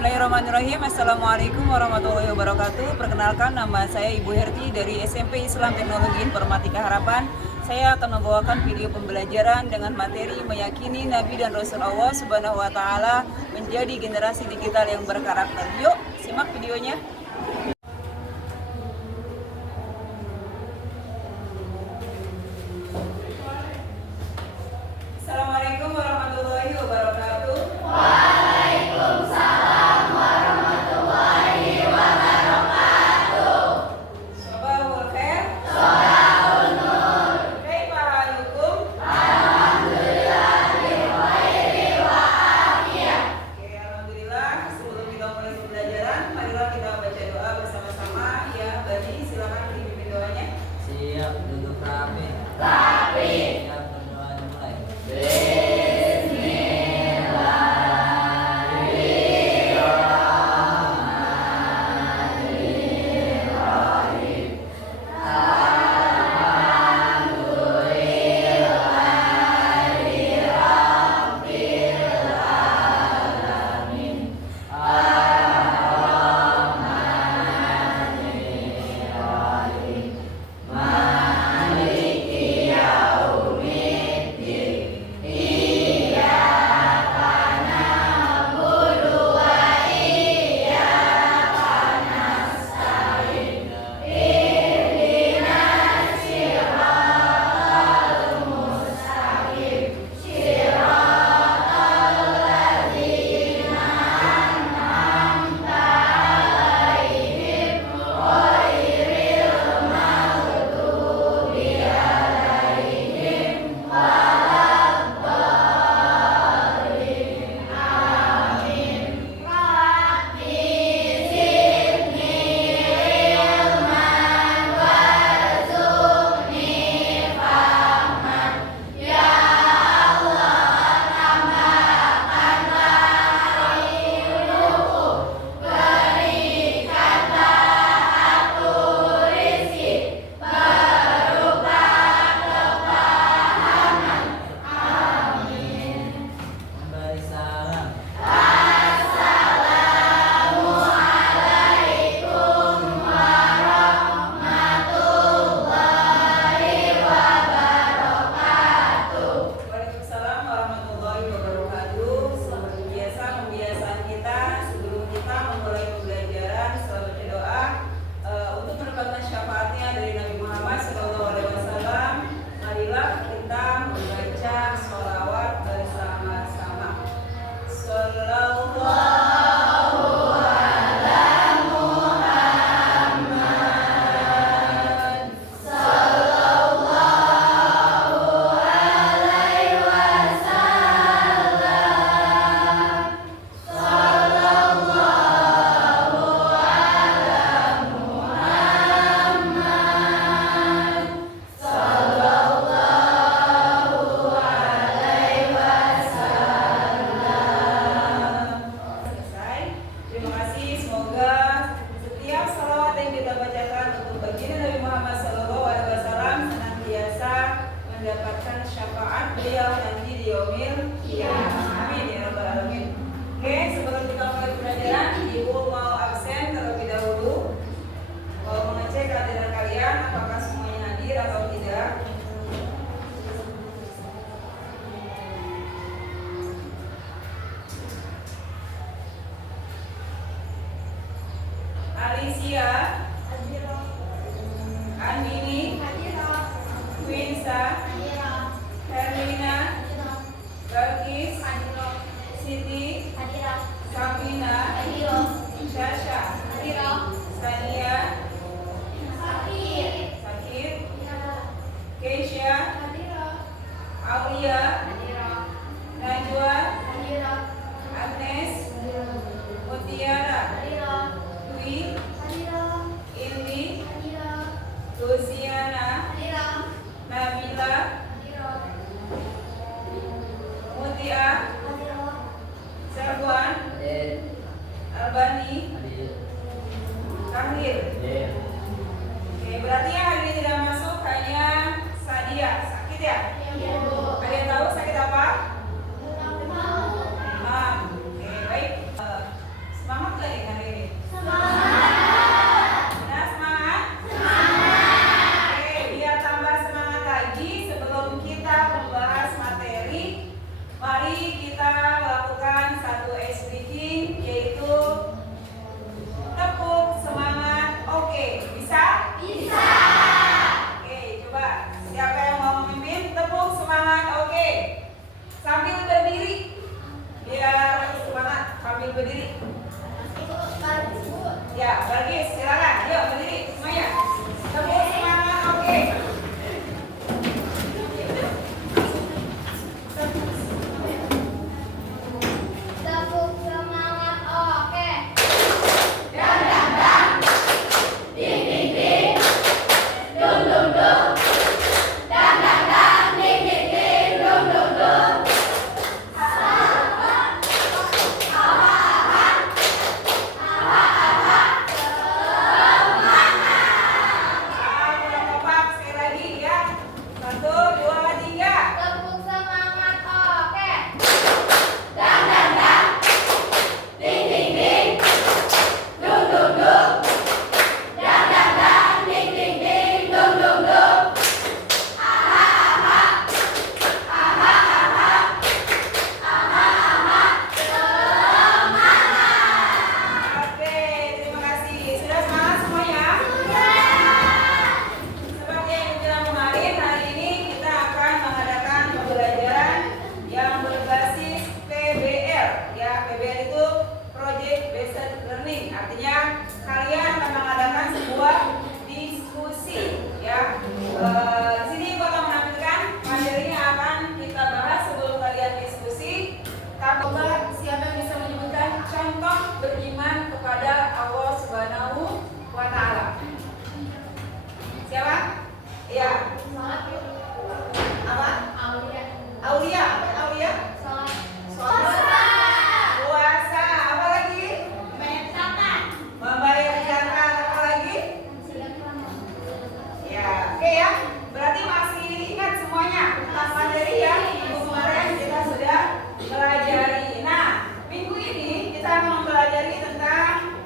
Bismillahirrahmanirrahim. Assalamualaikum warahmatullahi wabarakatuh. Perkenalkan, nama saya Ibu Herti dari SMP Islam Teknologi Informatika Harapan. Saya akan membawakan video pembelajaran dengan materi meyakini Nabi dan Rasul Allah Subhanahu wa Ta'ala menjadi generasi digital yang berkarakter. Yuk, simak videonya. Assalamualaikum warahmatullahi wabarakatuh. Waalaikumsalam warahmatullahi wabarakatuh. Sabahul khair. Sholahul nur. Kaifa halukum? Alhamdulillah bikhairi wa afiyah. Oke, alhamdulillah. Sebelum kita mulai pembelajaran, marilah kita baca doa bersama-sama. Ya, Bani, silakan dipimpin doanya. Siap, duduk rapi. Rapi. Siap, berdoa dimulai. Memberi salam. Waalaikumsalam warahmatullahi wabarakatuh. Seperti biasa, pembiasaan kita sebelum kita memulai pembelajaran, selalu berdoa untuk mendapatkan syafaatnya dari Nabi Muhammad SAW. Marilah kita membaca sholawat bersama-sama. Sholawat. Selesai. Terima kasih. Semoga setiap salawat yang kita bacakan untuk baginda Nabi Muhammad SAW senantiasa mendapatkan syafaat beliau nanti di yaumil qiyamah. Amin ya rabbal alamin. Oke, sebelum kita mulai pembelajaran, Ibu mau absen terlebih dahulu. Mau mengecek kehadiran kalian, apakah semuanya hadir atau tidak? Alicia, Andini, Winsa, Herlina, Balkis, Siti, Sabina, Syasha, Sania, Sakir, Keisha, Aulia, Najwa, Agnes, Mutiara, Dwi, Indi, Luciana, Nabila, Mutia, Serwan, Albani, Kamil. Oke, berarti yang hari ini tidak masuk hanya Sadia. Sakit ya? Ada yang tahu sakit berdiri. Ya, bagi silakan. Yuk berdiri semuanya. Tepuk semangat, oke. Tepuk semangat, oke. Kompak sekali lagi ya. 1, 2, 3. Tepuk semangat, oke. Oke, terima kasih. Sudah semangat semuanya? Seperti yang bilang kemarin, hari ini kita akan mengadakan pembelajaran yang berbasis PBL. Ya, PBL itu Project Based Learning. Artinya kalian akan mengadakan sebuah diskusi. Ya, di sini gua akan menampilkan materinya akan kita bahas sebelum kalian diskusi. Coba siapa yang bisa menyebutkan contoh beriman kepada Allah Subhanahu wa Ta'ala? Siapa? Iya. Apa? Aulia. Apa Aulia? Puasa. Apa lagi? Membayar zakat. Apa lagi? Ya, oke ya. Berarti masih ingat semuanya tentang materi yang minggu kemarin kita sudah pelajari. Nah, minggu ini kita akan mempelajari tentang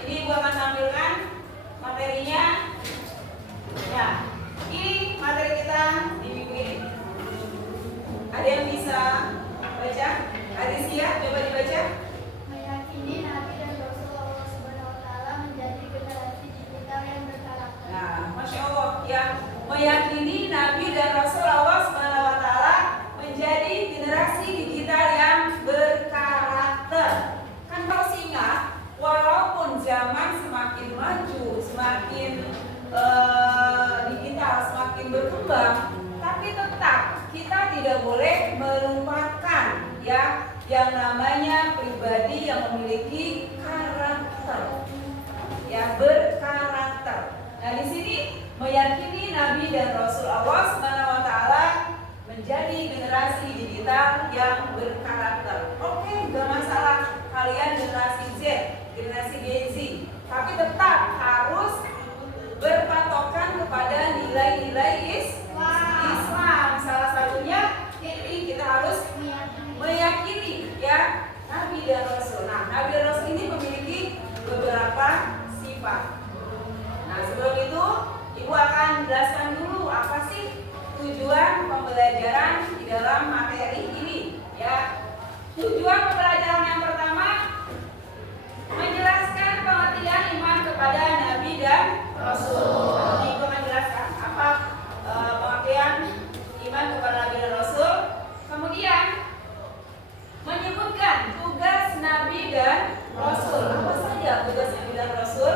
ini gua akan tampilkan materinya. Ya, ini materi kita di minggu ini. Ada yang bisa baca? Adisia, coba dibaca. Meyakini Nabi dan Rasul Allah Subhanahu wa Ta'ala menjadi generasi digital yang berkarakter. Nah, Masya Allah ya, meyakini Nabi dan Rasul Allah Subhanahu wa Ta'ala menjadi generasi digital yang berkarakter. Kan kalau ingat, walaupun zaman semakin maju, semakin digital, semakin berkembang, tapi tetap kita tidak boleh melupakan ya yang namanya pribadi yang memiliki karakter, ya berkarakter. Nah di sini meyakini Nabi dan Rasul Allah Subhanahu wa Ta'ala menjadi generasi digital yang berkarakter. Oke, nggak masalah kalian generasi Z, generasi Gen Z, tapi tetap harus berpatokan kepada nilai-nilai Islam. Salah satunya ini kita harus meyakini ya Nabi dan Rasul. Nah, Nabi dan Rasul ini memiliki beberapa sifat. Nah, sebelum itu Ibu akan jelaskan dulu apa sih tujuan pembelajaran di dalam materi ini ya. Tujuan pembelajaran yang pertama menjelaskan pengertian iman kepada Nabi dan Rasul. Nanti Ibu akan jelaskan apa pengertian iman kepada Nabi dan Rasul. Kemudian menyebutkan tugas Nabi dan Rasul. Apa saja tugas Nabi dan Rasul?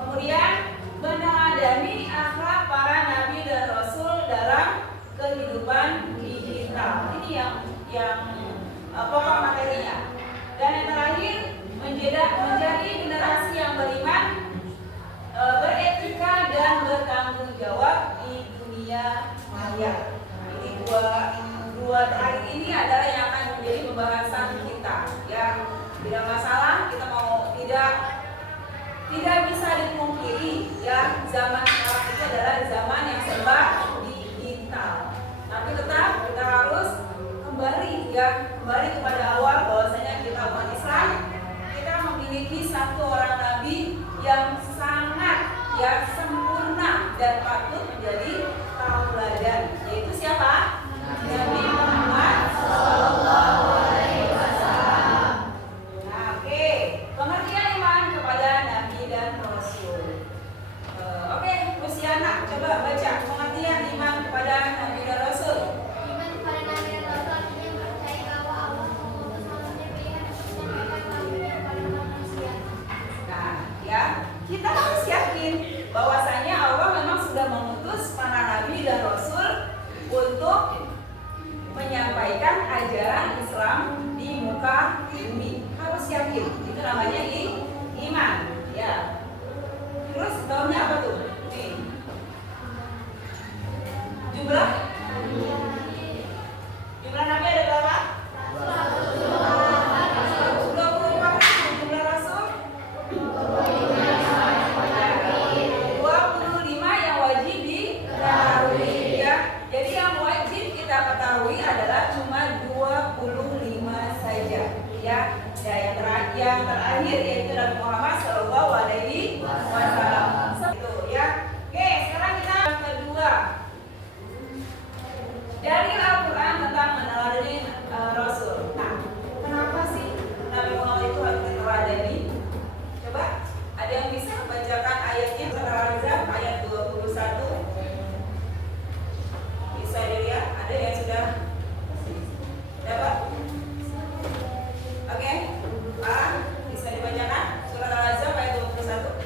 Kemudian meneladani akhlak para Nabi dan Rasul dalam kehidupan digital. Ini yang pokok materinya. Dan yang terakhir menjadi generasi yang beriman, beretika dan bertanggung jawab di dunia maya. Ini dua terakhir ini adalah yang akan menjadi pembahasan kita. Ya, tidak masalah kita mau tidak bisa dipungkiri ya zaman sekarang itu adalah zaman yang serba digital. Tapi tetap kita harus kembali kepada awal bahwasanya kita umat Islam, kita memiliki satu orang nabi yang sangat sempurna dan patut menjadi tauladan, yaitu siapa? Nabi Muhammad sallallahu alaihi wasallam. Nah, oke. Pengertian iman kepada Nabi dan Rasul. Oke, Luciana, coba baca pengertian iman kepada Nabi dan Rasul. Iman kepada Nabi dan Rasul artinya percaya bahwa Allah mengutus hakimi, harus yakin. Itu namanya iman. Ya. Terus bawahnya apa tuh? Nih. Jumlah nabi ada berapa? 24. Jumlah rasul 25 yang wajib diketahui ya. Jadi yang wajib kita ketahui adalah cuma 25 saja ya. Yang terakhir yaitu Nabi Muhammad Shallallahu Alaihi Wasallam. Itu ya. Oke, sekarang kita yang kedua. Dari Al-Quran tentang meneladani Rasul. Nah, kenapa sih Nabi Muhammad itu harus diteladani? Coba, ada yang bisa membacakan ayatnya? Al-Ahzab ayat 21. Bisa dilihat? Ada yang sudah dapat? Oke, Pak, bisa dibacakan? Surat Al-Ahzab ayat 21.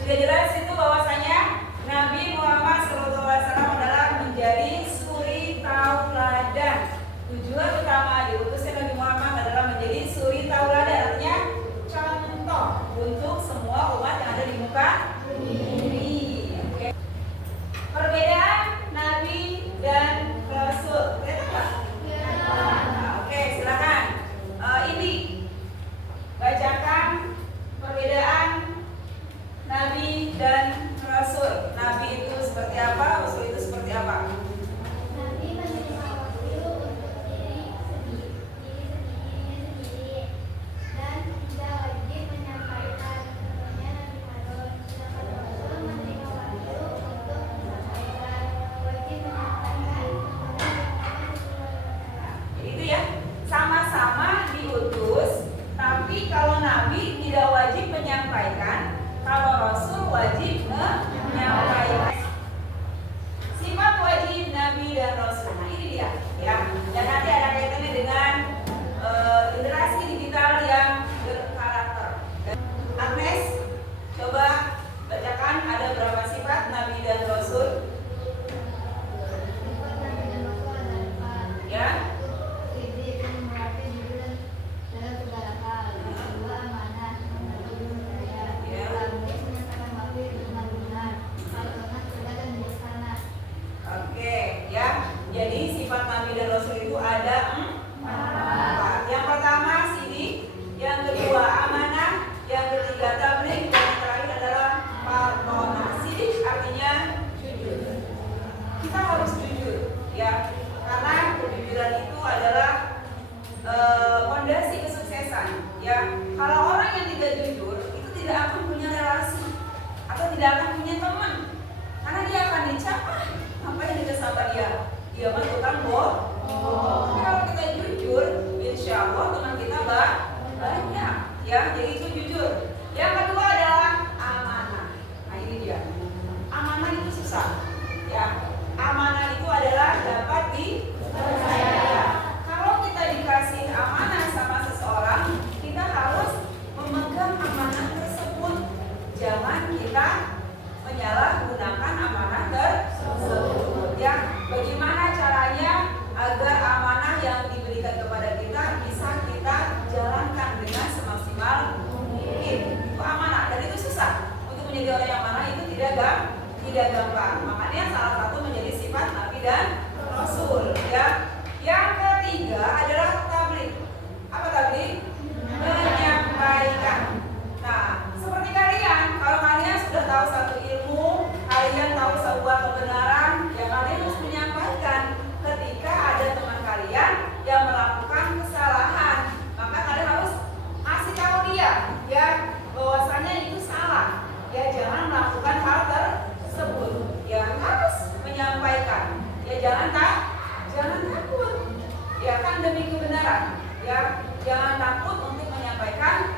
Sudah jelas itu bahwasanya Nabi Muhammad SAW adalah menjadi suri tauladan. Tujuan utama diutusnya Nabi Muhammad adalah menjadi suri tauladan, artinya contoh untuk semua umat yang ada di muka bumi. Oke. Perbedaan Nabi dan Rasul, kelihatan nggak? Nah, oke, silakan. Ini bacakan perbedaan Nabi dan Rasul. Nabi itu seperti apa? Rasul itu seperti apa? Nabi menerima wahyu untuk diri sendiri dan tidak wajib menyampaikan. Contohnya Nabi Harun. Sedangkan Rasul menerima wahyu untuk menyampaikan, wajib menyampaikan. Itu ya, sama-sama diutus, tapi kalau Nabi tidak wajib menyampaikan. Kalau Rasul wajib menyampaikan. Sifat wajib Nabi dan Rasul. Nah ini dia ya. Dan nanti ada kaitannya dengan literasi digital yang berkarakter. Agnes, coba bacakan ada berapa sifat Nabi dan Rasul? Ya. Oke, ya. Jadi sifat Nabi dan Rasul itu ada 4. Yang pertama sini, yang kedua amanah, yang ketiga tabligh, dan yang terakhir adalah partonah. Sidik artinya jujur. Kita harus jujur, ya. Karena kejujuran itu adalah fondasi kesuksesan, ya. Kalau orang yang tidak jujur, itu tidak akan punya relasi atau tidak akan punya teman. Karena dia akan dicap, ngapain deket sama dia? Dia mah tukang bohong. Tapi kalau kita jujur, insya Allah teman kita banyak. Ya, jadi itu jujur. Yang kedua adalah amanah. Nah ini dia. Amanah itu susah. Ya, amanah itu adalah dapat dipercaya. Kalau kita dikasih amanah sama seseorang, kita harus memegang amanah tersebut. Jangan kita menyalahgunakan amanah tersebut. Ya, bagaimana caranya agar amanah yang diberikan kepada kita bisa kita jalankan dengan semaksimal mungkin. Itu amanah dan itu susah. Untuk menjadi orang yang amanah itu tidak gampang. Makanya salah satu menjadi sifat Nabi dan Rasul. Ya. Yang ketiga adalah tabligh. Apa tabligh? Menyampaikan. Nah, seperti kalian, kalau kalian sudah tahu satu ilmu, kalian tahu sebuah kebenaran, ya kalian harus menyampaikan. Ketika ada teman kalian yang melakukan kesalahan, maka kalian harus kasih tahu dia, ya, bahwasanya itu salah. Ya, jangan melakukan hal tersebut. Ya, harus menyampaikan. Ya, jangan takut. Ya, kan demi kebenaran. Ya, jangan takut untuk menyampaikan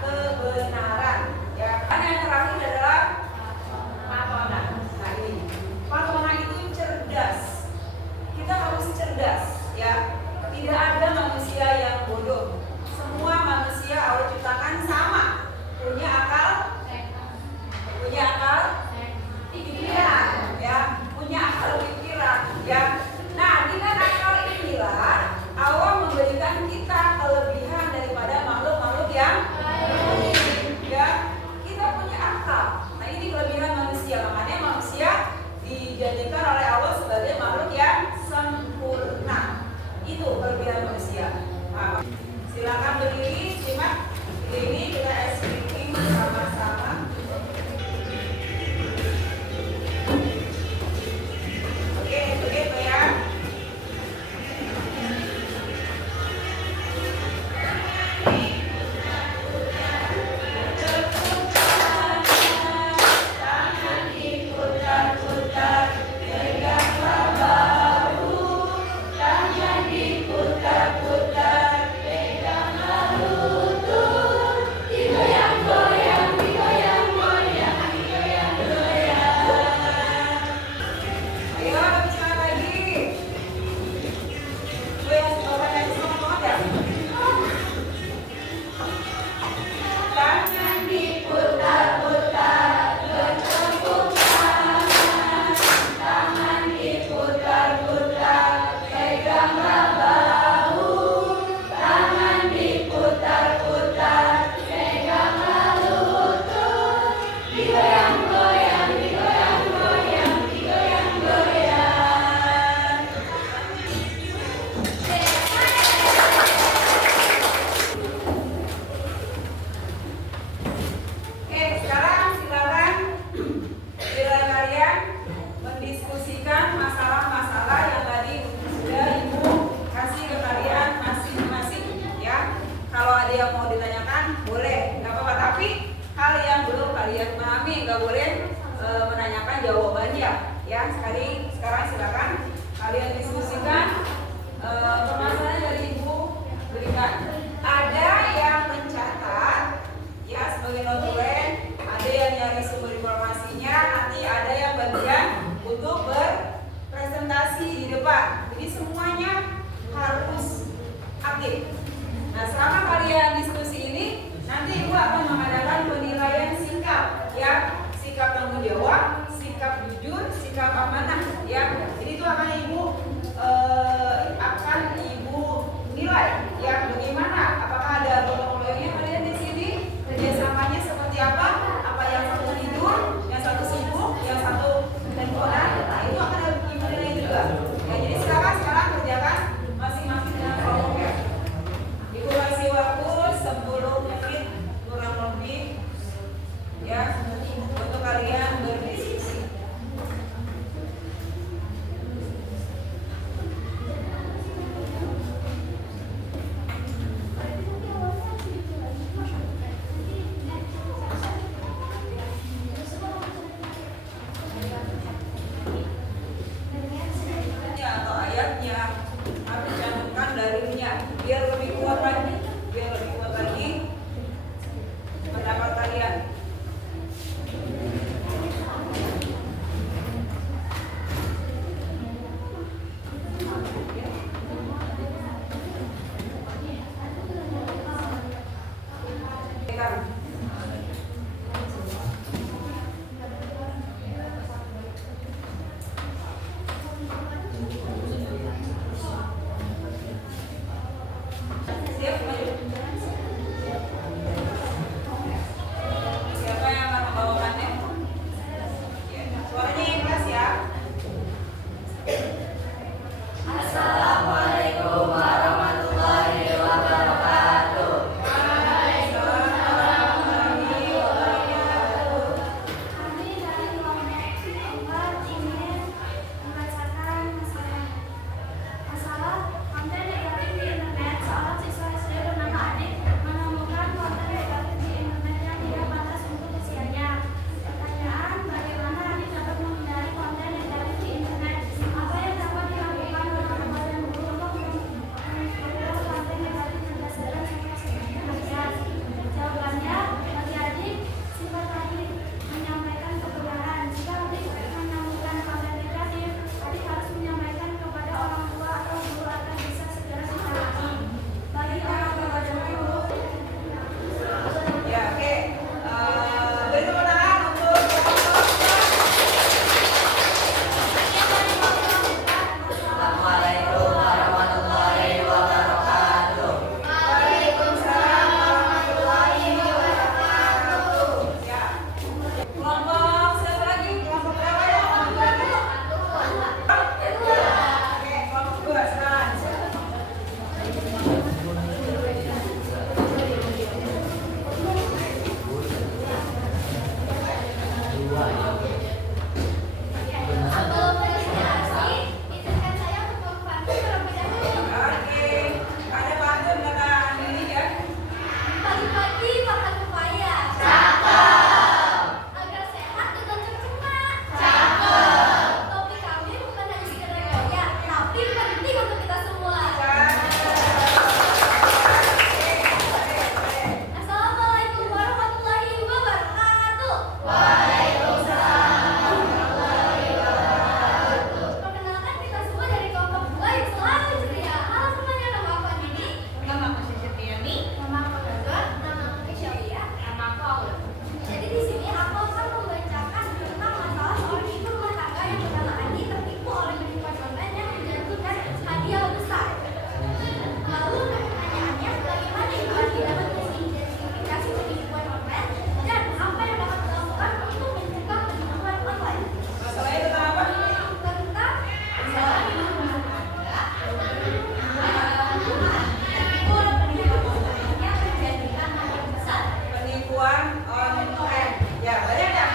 one on hand. Ya, banyak nggak?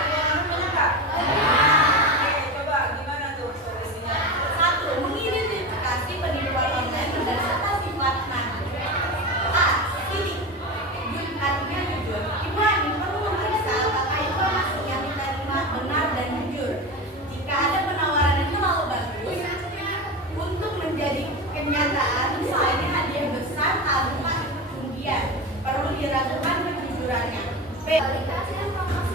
Banyak nggak? Oke, coba gimana tuh solusinya? 1. Mengidentifikasi penipuan online berdasarkan sifat A. Titik. Artinya jujur. Tipuan perlu memeriksa apakah informasi yang diterima benar dan jujur. Jika ada penawaran yang terlalu bagus untuk menjadi kenyataan, misalnya hadiah besar tanpa undian, perlu diragukan kejujurannya. B. Kualitas informasi